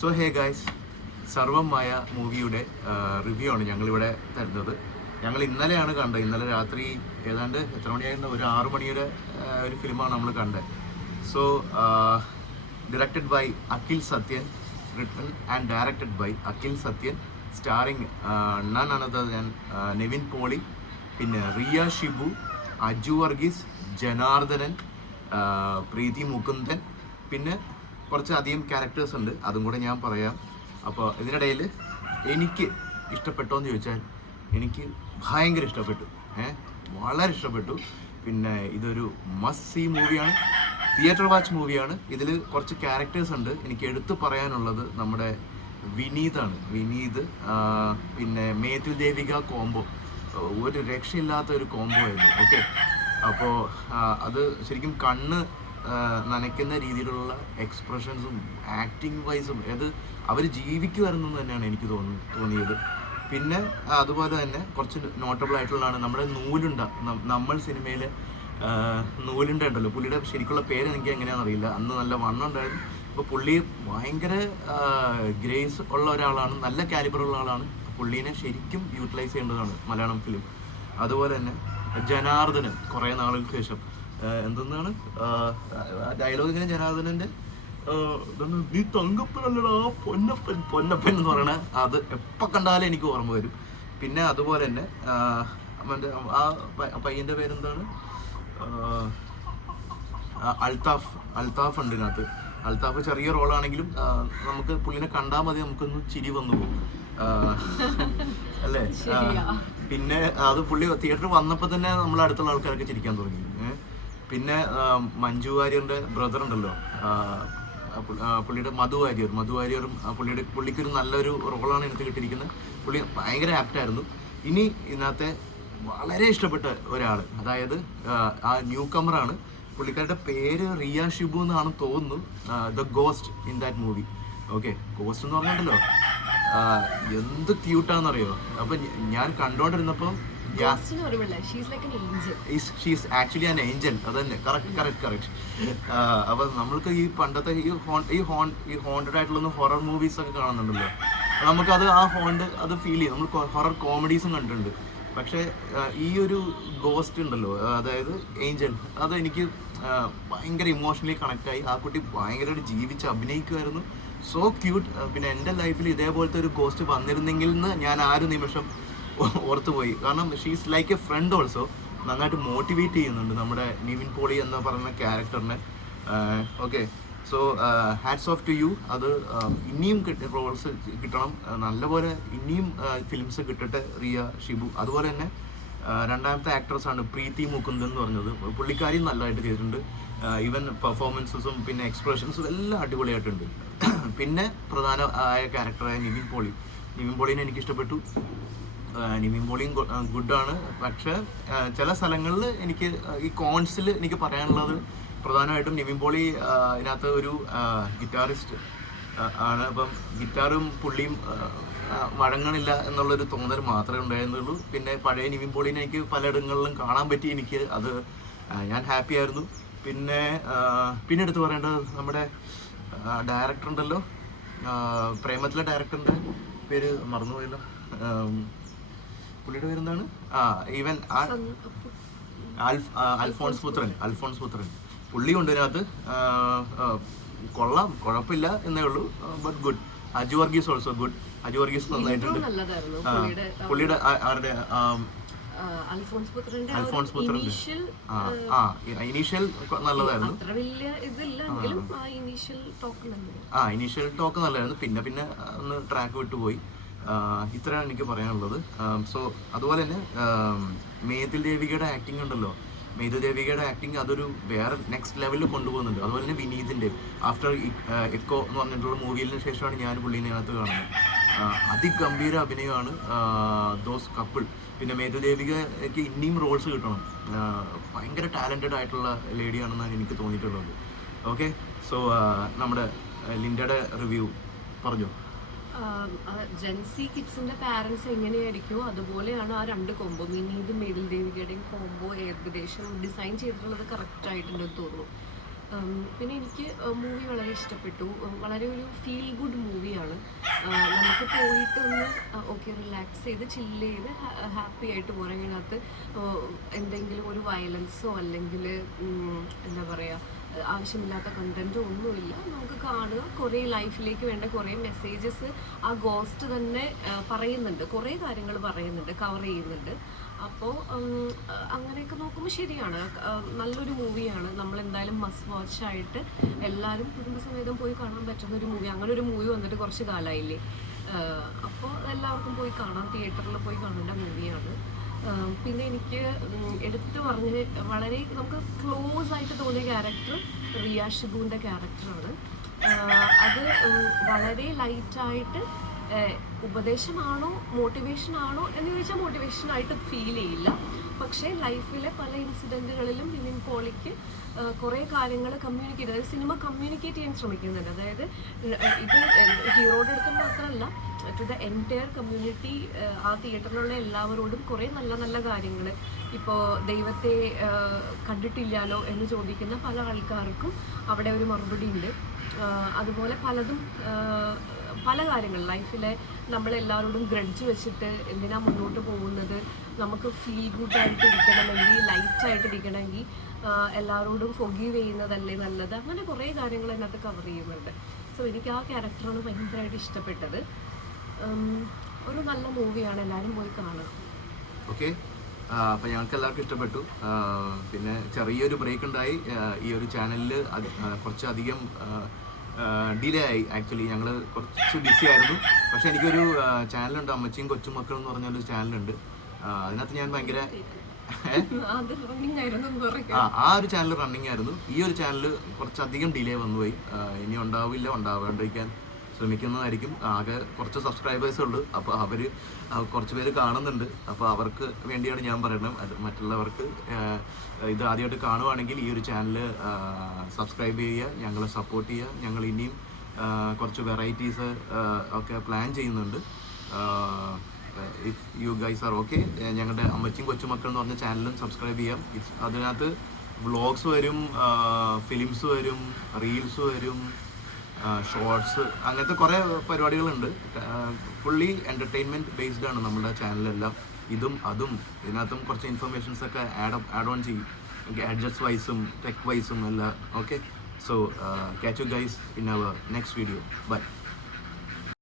So hey guys, സർവമായ മൂവിയുടെ review ആണ് ഞങ്ങളിവിടെ തരുന്നത്. ഞങ്ങൾ ഇന്നലെയാണ് കണ്ടത്. ഇന്നലെ രാത്രി ഏതാണ്ട് എത്ര മണിയായിരുന്നു, ഒരു 6 മണിയുടെ ഒരു ഫിലിമാണ് നമ്മൾ കണ്ടത്. So directed by Akhil Sathyan, written and directed by Akhil Sathyan, starring none other than Nivin Pauly, പിന്നെ റിയ ഷിബു, അജു വർഗീസ്, ജനാർദ്ദനൻ, പ്രീതി മുകുന്ദൻ, പിന്നെ കുറച്ചധികം ക്യാരക്ടേഴ്സ് ഉണ്ട്, അതും കൂടെ ഞാൻ പറയാം. അപ്പോൾ ഇതിനിടയിൽ എനിക്ക് ഇഷ്ടപ്പെട്ടോ എന്ന് ചോദിച്ചാൽ എനിക്ക് ഭയങ്കര ഇഷ്ടപ്പെട്ടു, വളരെ ഇഷ്ടപ്പെട്ടു. പിന്നെ ഇതൊരു മസ്റ്റ് സീ മൂവിയാണ്, തിയേറ്റർ വാച്ച് മൂവിയാണ്. ഇതിൽ കുറച്ച് ക്യാരക്ടേഴ്സ് ഉണ്ട്. എനിക്ക് എടുത്തു പറയാനുള്ളത് നമ്മുടെ വിനീതാണ്. വിനീത്, പിന്നെ മേതുൽ ദേവിക കോംബോ ഒരു രക്ഷയില്ലാത്ത ഒരു കോംബോ ആയിരുന്നു. ഓക്കെ, അപ്പോൾ അത് ശരിക്കും കണ്ണ് നനയ്ക്കുന്ന രീതിയിലുള്ള എക്സ്പ്രഷൻസും ആക്ടിങ് വൈസും അത് അവർ ജീവിക്കുമായിരുന്നു എന്ന് തന്നെയാണ് എനിക്ക് തോന്നിയത്. പിന്നെ അതുപോലെ തന്നെ കുറച്ച് നോട്ടബിൾ ആയിട്ടുള്ളതാണ് നമ്മുടെ നൂലുണ്ട. നമ്മൾ സിനിമയിൽ നൂലുണ്ട ഉണ്ടല്ലോ, പുള്ളിയുടെ ശരിക്കുള്ള പേര് എനിക്ക് എങ്ങനെയാണെന്ന് അറിയില്ല. അന്ന് നല്ല വണ്ണം ഉണ്ടായിരുന്നു. അപ്പോൾ പുള്ളി ഭയങ്കര ഗ്രേസ് ഉള്ള ഒരാളാണ്, നല്ല കാലിബറുള്ള ആളാണ്. പുള്ളീനെ ശരിക്കും യൂട്ടിലൈസ് ചെയ്യേണ്ടതാണ് മലയാളം ഫിലിം. അതുപോലെ തന്നെ ജനാർദ്ദനൻ, കുറേ നാളുകൾക്ക് ശേഷം എന്തെന്നാണ് ഡയലോഗ് ഇങ്ങനെ ജനാർദ്ദനൻ്റെ നീ തങ്കപ്പനല്ലടാ പൊന്നപ്പൻ പൊന്നപ്പൻ എന്ന് പറയണ അത് എപ്പോൾ കണ്ടാലും എനിക്ക് ഓർമ്മ വരും. പിന്നെ അതുപോലെ തന്നെ മറ്റേ ആ പയ്യൻ്റെ പേരെന്താണ്, അൽത്താഫ് ഉണ്ട് ഇതിനകത്ത്. അൽത്താഫ് ചെറിയ റോളാണെങ്കിലും നമുക്ക് പുള്ളിനെ കണ്ടാൽ മതി, നമുക്കൊന്ന് ചിരി വന്നു പോകും അല്ലേ. പിന്നെ അത് പുള്ളി തിയേറ്ററിൽ വന്നപ്പോൾ തന്നെ നമ്മൾ അടുത്തുള്ള ആൾക്കാരൊക്കെ ചിരിക്കാൻ തുടങ്ങി. പിന്നെ മഞ്ജു വാര്യറിൻ്റെ ബ്രദർ ഉണ്ടല്ലോ, പുള്ളിയുടെ മധു വാര്യറും പുള്ളിക്കൊരു നല്ലൊരു റോളാണ് ഇതിനകത്ത് കിട്ടിയിരിക്കുന്നത്. പുള്ളി ഭയങ്കര ആപ്റ്റായിരുന്നു. ഇനി ഇതിനകത്തെ വളരെ ഇഷ്ടപ്പെട്ട ഒരാൾ, അതായത് ആ ന്യൂ കമറാണ്. പുള്ളിക്കാരുടെ പേര് റിയ ഷിബു എന്നാണ് തോന്നുന്നു. The ghost in that movie. Okay, ghost എന്ന് പറഞ്ഞിട്ടുണ്ടല്ലോ എന്ത് ക്യൂട്ടാണെന്നറിയോ. അപ്പം ഞാൻ കണ്ടോണ്ടിരുന്നപ്പം ഷീസ് ആക്ച്വലി ആൻ ഏഞ്ചൽ. അത് തന്നെ, കറക്റ്റ്. അപ്പൊ നമ്മൾക്ക് ഈ പണ്ടത്തെ ഈ ഹോണ്ടഡ് ആയിട്ടുള്ള ഹൊറർ മൂവീസ് ഒക്കെ കാണുന്നുണ്ടല്ലോ, നമുക്കത് ആ അത് ഫീൽ ചെയ്യും. നമ്മൾ ഹൊറർ കോമഡീസും കണ്ടിട്ടുണ്ട്. പക്ഷേ ഈ ഒരു ഗോസ്റ്റ് ഉണ്ടല്ലോ, അതായത് ഏഞ്ചൽ, അത് എനിക്ക് ഭയങ്കര ഇമോഷണലി കണക്റ്റായി. ആ കുട്ടി ഭയങ്കരമായിട്ട് ജീവിച്ച് അഭിനയിക്കുമായിരുന്നു. So cute. പിന്നെ എൻ്റെ ലൈഫിൽ ഇതേപോലത്തെ ഒരു ഗോസ്റ്റ് വന്നിരുന്നെങ്കിൽ എന്ന് ഞാൻ ആ ഒരു നിമിഷം ഓർത്തുപോയി. കാരണം she's like a friend also. നന്നായിട്ട് മോട്ടിവേറ്റ് ചെയ്യുന്നുണ്ട് നമ്മുടെ നിവിൻ പോളി എന്ന് പറയുന്ന ക്യാരക്ടറിനെ. Okay, so hats off to you. അത് ഇനിയും റോൾസ് കിട്ടണം, നല്ലപോലെ ഇനിയും ഫിലിംസ് കിട്ടട്ടെ റിയ ഷിബു. അതുപോലെ തന്നെ രണ്ടാമത്തെ ആക്ട്രസ്സാണ് പ്രീതി മുകുന്ദൻ എന്ന് പറഞ്ഞത്. പുള്ളിക്കാരി നല്ലതായിട്ട് ചെയ്തിട്ടുണ്ട്. ഈവൻ പെർഫോമൻസസും പിന്നെ എക്സ്പ്രഷൻസും എല്ലാം അടിപൊളിയായിട്ടുണ്ട്. പിന്നെ പ്രധാന ആയ ക്യാരക്ടറായ നിവിൻ പോളിനെ എനിക്കിഷ്ടപ്പെട്ടു. നിവിൻ പോളിയും ഗുഡാണ്. പക്ഷേ ചില സ്ഥലങ്ങളിൽ എനിക്ക് ഈ കോൺസിൽ എനിക്ക് പറയാനുള്ളത് പ്രധാനമായിട്ടും നിവിൻ പോളി ഇതിനകത്ത് ഒരു ഗിറ്റാറിസ്റ്റ് ആണ്. അപ്പം ഗിറ്റാറും പുള്ളിയും വഴങ്ങണില്ല എന്നുള്ളൊരു തോന്നൽ മാത്രമേ ഉണ്ടായിരുന്നുള്ളൂ. പിന്നെ പഴയ നിവിൻ പോളിനെ എനിക്ക് പലയിടങ്ങളിലും കാണാൻ പറ്റി. എനിക്ക് അത് ഞാൻ ഹാപ്പി ആയിരുന്നു. പിന്നെ എടുത്ത് പറയേണ്ടത് നമ്മുടെ ഡയറക്ടർ ഉണ്ടല്ലോ, പ്രേമത്തിലെ ഡയറക്ടറിൻ്റെ പേര് മറന്നുപോയല്ലോ, പുള്ളിയുടെ പേരെന്താണ്, ഈവൻ അൽഫോൺസ് പുത്രൻ പുള്ളി ഉണ്ട് ഇതിനകത്ത്. കൊള്ളാം, കുഴപ്പമില്ല എന്നേ ഉള്ളൂ, but good. Aju Varghese also good. Aju Varghese നന്നായിട്ടുണ്ട്. പുള്ളിയുടെ ആരുടെ അൽഫോൺസ് പുത്രൻ ഇനീഷ്യൽ നല്ലതായിരുന്നു. ഇനീഷ്യൽ ടോക്ക് നല്ലതായിരുന്നു. പിന്നെ ഒന്ന് ട്രാക്ക് വിട്ടുപോയി. ഇത്രയാണ് എനിക്ക് പറയാനുള്ളത്. സോ അതുപോലെ തന്നെ മേതുൽ ദേവികയുടെ ആക്ടിങ് ഉണ്ടല്ലോ, അതൊരു വേറെ നെക്സ്റ്റ് ലെവലിൽ കൊണ്ടുപോകുന്നുണ്ട്. അതുപോലെ തന്നെ വിനീതിൻ്റെ ആഫ്റ്റർ എക്കോ എന്ന് പറഞ്ഞിട്ടുള്ള മൂവിയിന് ശേഷമാണ് ഞാൻ പുള്ളീനെ അതിനകത്ത് കാണുന്നത്. അതിഗംഭീര അഭിനയമാണ് ദോസ് കപ്പിൾ. പിന്നെ മേതുൽ ദേവികയ്ക്ക് ഇനിയും റോൾസ് കിട്ടണം. ഭയങ്കര ടാലൻറ്റഡ് ആയിട്ടുള്ള ലേഡിയാണെന്നാണ് എനിക്ക് തോന്നിയിട്ടുള്ളത്. ഓക്കെ, സോ നമ്മുടെ ലിൻഡയുടെ റിവ്യൂ പറഞ്ഞു. ജെൻസി കിഡ്സിന്റെ പാരൻസ് എങ്ങനെയായിരിക്കും അതുപോലെയാണ് ആ രണ്ട് കോംബോ, വിനീതും മേതുൽ ദേവികയുടെയും കോംബോ ഏകദേശം ഡിസൈൻ ചെയ്തിട്ടുള്ളത് കറക്റ്റ് ആയിട്ടുണ്ടെന്ന് തോന്നുന്നു. പിന്നെ എനിക്ക് മൂവി വളരെ ഇഷ്ടപ്പെട്ടു. വളരെ ഒരു ഫീൽ ഗുഡ് മൂവിയാണ്. നമുക്ക് പോയിട്ട് ഒന്ന് ഓക്കെ റിലാക്സ് ചെയ്ത് ചില്ല് ചെയ്ത് ഹാപ്പി ആയിട്ട് പോകാൻ. അതിനകത്ത് എന്തെങ്കിലും ഒരു വയലൻസോ അല്ലെങ്കിൽ എന്താ പറയുക ആവശ്യമില്ലാത്ത കണ്ടൻറ്റോ ഒന്നുമില്ല. നമുക്ക് കാണുക, കുറേ ലൈഫിലേക്ക് വേണ്ട കുറേ മെസ്സേജസ് ആ ഗോസ്റ്റ് തന്നെ പറയുന്നുണ്ട്, കുറേ കാര്യങ്ങൾ പറയുന്നുണ്ട്, കവർ ചെയ്യുന്നുണ്ട്. അപ്പോൾ അങ്ങനെയൊക്കെ നോക്കുമ്പോൾ ശരിയാണ്, നല്ലൊരു മൂവിയാണ്. നമ്മളെന്തായാലും മസ്റ്റ് വാച്ച് ആയിട്ട് എല്ലാവരും കുടുംബസമേതം പോയി കാണാൻ പറ്റുന്ന ഒരു മൂവി. അങ്ങനെ ഒരു മൂവി വന്നിട്ട് കുറച്ച് കാലമായില്ലേ. അപ്പോൾ എല്ലാവർക്കും പോയി കാണാം, തിയേറ്ററിൽ പോയി കാണേണ്ട മൂവിയാണ്. പിന്നെ എനിക്ക് എടുത്തു പറഞ്ഞ് വളരെ നമുക്ക് ക്ലോസ് ആയിട്ട് തോന്നിയ ക്യാരക്ടർ റിയ ഷിബുവിൻ്റെ ക്യാരക്ടറാണ്. അത് വളരെ ലൈറ്റായിട്ട് ഉപദേശമാണോ മോട്ടിവേഷനാണോ എന്ന് ചോദിച്ചാൽ മോട്ടിവേഷനായിട്ട് ഫീൽ ചെയ്യില്ല. പക്ഷേ ലൈഫിലെ പല ഇൻസിഡൻറ്റുകളിലും നിവിൻ പോളിക്ക് കുറേ കാര്യങ്ങൾ കമ്മ്യൂണിക്കേറ്റ്, അതായത് സിനിമ കമ്മ്യൂണിക്കേറ്റ് ചെയ്യാൻ ശ്രമിക്കുന്നുണ്ട്. അതായത് ഇത് ഹീറോയുടെ അടുത്ത് മാത്രമല്ല, ടു ദ എൻറ്റയർ കമ്മ്യൂണിറ്റി, ആ തിയേറ്ററിലുള്ള എല്ലാവരോടും കുറേ നല്ല നല്ല കാര്യങ്ങൾ. ഇപ്പോൾ ദൈവത്തെ കണ്ടിട്ടില്ലാലോ എന്ന് ചോദിക്കുന്ന പല ആൾക്കാർക്കും അവിടെ ഒരു മറുപടി ഉണ്ട്. അതുപോലെ പലതും പല കാര്യങ്ങൾ ലൈഫിലെ നമ്മളെല്ലാവരോടും ഗ്രഡ്ജ് വെച്ചിട്ട് എന്തിനാ മുന്നോട്ട് പോകുന്നത്, നമുക്ക് ഫീൽ ഗുഡായിട്ട് ഇരിക്കണമെങ്കിൽ ലൈറ്റായിട്ട് ഇരിക്കണമെങ്കിൽ എല്ലാവരോടും ഫൊഗീവ് ചെയ്യുന്നതല്ലേ നല്ലത്. അങ്ങനെ കുറേ കാര്യങ്ങൾ അതിനകത്ത് കവർ ചെയ്യുന്നുണ്ട്. സോ എനിക്ക് ആ ക്യാരക്ടറാണ് ഭയങ്കരമായിട്ട് ഇഷ്ടപ്പെട്ടത്. ഒരു നല്ല മൂവിയാണ്, എല്ലാവരും പോയി കാണുക. ഓക്കെ, അപ്പോൾ ഞങ്ങൾക്ക് എല്ലാവർക്കും ഇഷ്ടപ്പെട്ടു. പിന്നെ ചെറിയൊരു ബ്രേക്ക് ഉണ്ടായി ഈ ഒരു ചാനലിൽ. കുറച്ചധികം ഡിലേ ആയി. ആക്ച്വലി ഞങ്ങൾ കുറച്ച് ബിസി ആയിരുന്നു. പക്ഷേ എനിക്കൊരു ചാനലുണ്ട്, അമ്മച്ചിയും കൊച്ചുമക്കൾ എന്ന് പറഞ്ഞൊരു ചാനലുണ്ട്. അതിനകത്ത് ഞാൻ ഭയങ്കര ആ ഒരു ചാനൽ റണ്ണിങ് ആയിരുന്നു. ഈ ഒരു ചാനൽ കുറച്ചധികം ഡിലേ വന്നുപോയി. ഇനി ഉണ്ടാവാണ്ടിരിക്കാൻ ശ്രമിക്കുന്നതായിരിക്കും. ആകെ കുറച്ച് സബ്സ്ക്രൈബേഴ്സേ ഉള്ളൂ. അപ്പോൾ അവർ കുറച്ച് പേര് കാണുന്നുണ്ട്. അപ്പോൾ അവർക്ക് വേണ്ടിയാണ് ഞാൻ പറയുന്നത്. മറ്റുള്ളവർക്ക് ഇത് ആദ്യമായിട്ട് കാണുവാണെങ്കിൽ ഈ ഒരു ചാനൽ സബ്സ്ക്രൈബ് ചെയ്യുക, ഞങ്ങളെ സപ്പോർട്ട് ചെയ്യുക. ഞങ്ങൾ ഇനിയും കുറച്ച് വെറൈറ്റീസ് ഒക്കെ പ്ലാൻ ചെയ്യുന്നുണ്ട്. If you guys are okay, ഞങ്ങളുടെ അമ്മച്ചിയും കൊച്ചുമക്കൾ എന്ന് പറഞ്ഞ ചാനലും സബ്സ്ക്രൈബ് ചെയ്യാം. അതിനകത്ത് വ്ളോഗ്സ് വരും, ഫിലിംസ് വരും, റീൽസ് വരും, ഷോർട്സ്, അങ്ങനത്തെ കുറേ പരിപാടികളുണ്ട്. ഫുള്ളി എൻ്റർടൈൻമെൻറ്റ് ബേസ്ഡ് ആണ് നമ്മുടെ ചാനലെല്ലാം. ഇതും അതും ഇതിനകത്തും കുറച്ച് ഇൻഫർമേഷൻസൊക്കെ ആഡ് ഓൺ ചെയ്യും, ഗാഡ്ജറ്റ്സ് വൈസും ടെക് വൈസും എല്ലാം. Okay, so catch you guys in our next video. Bye.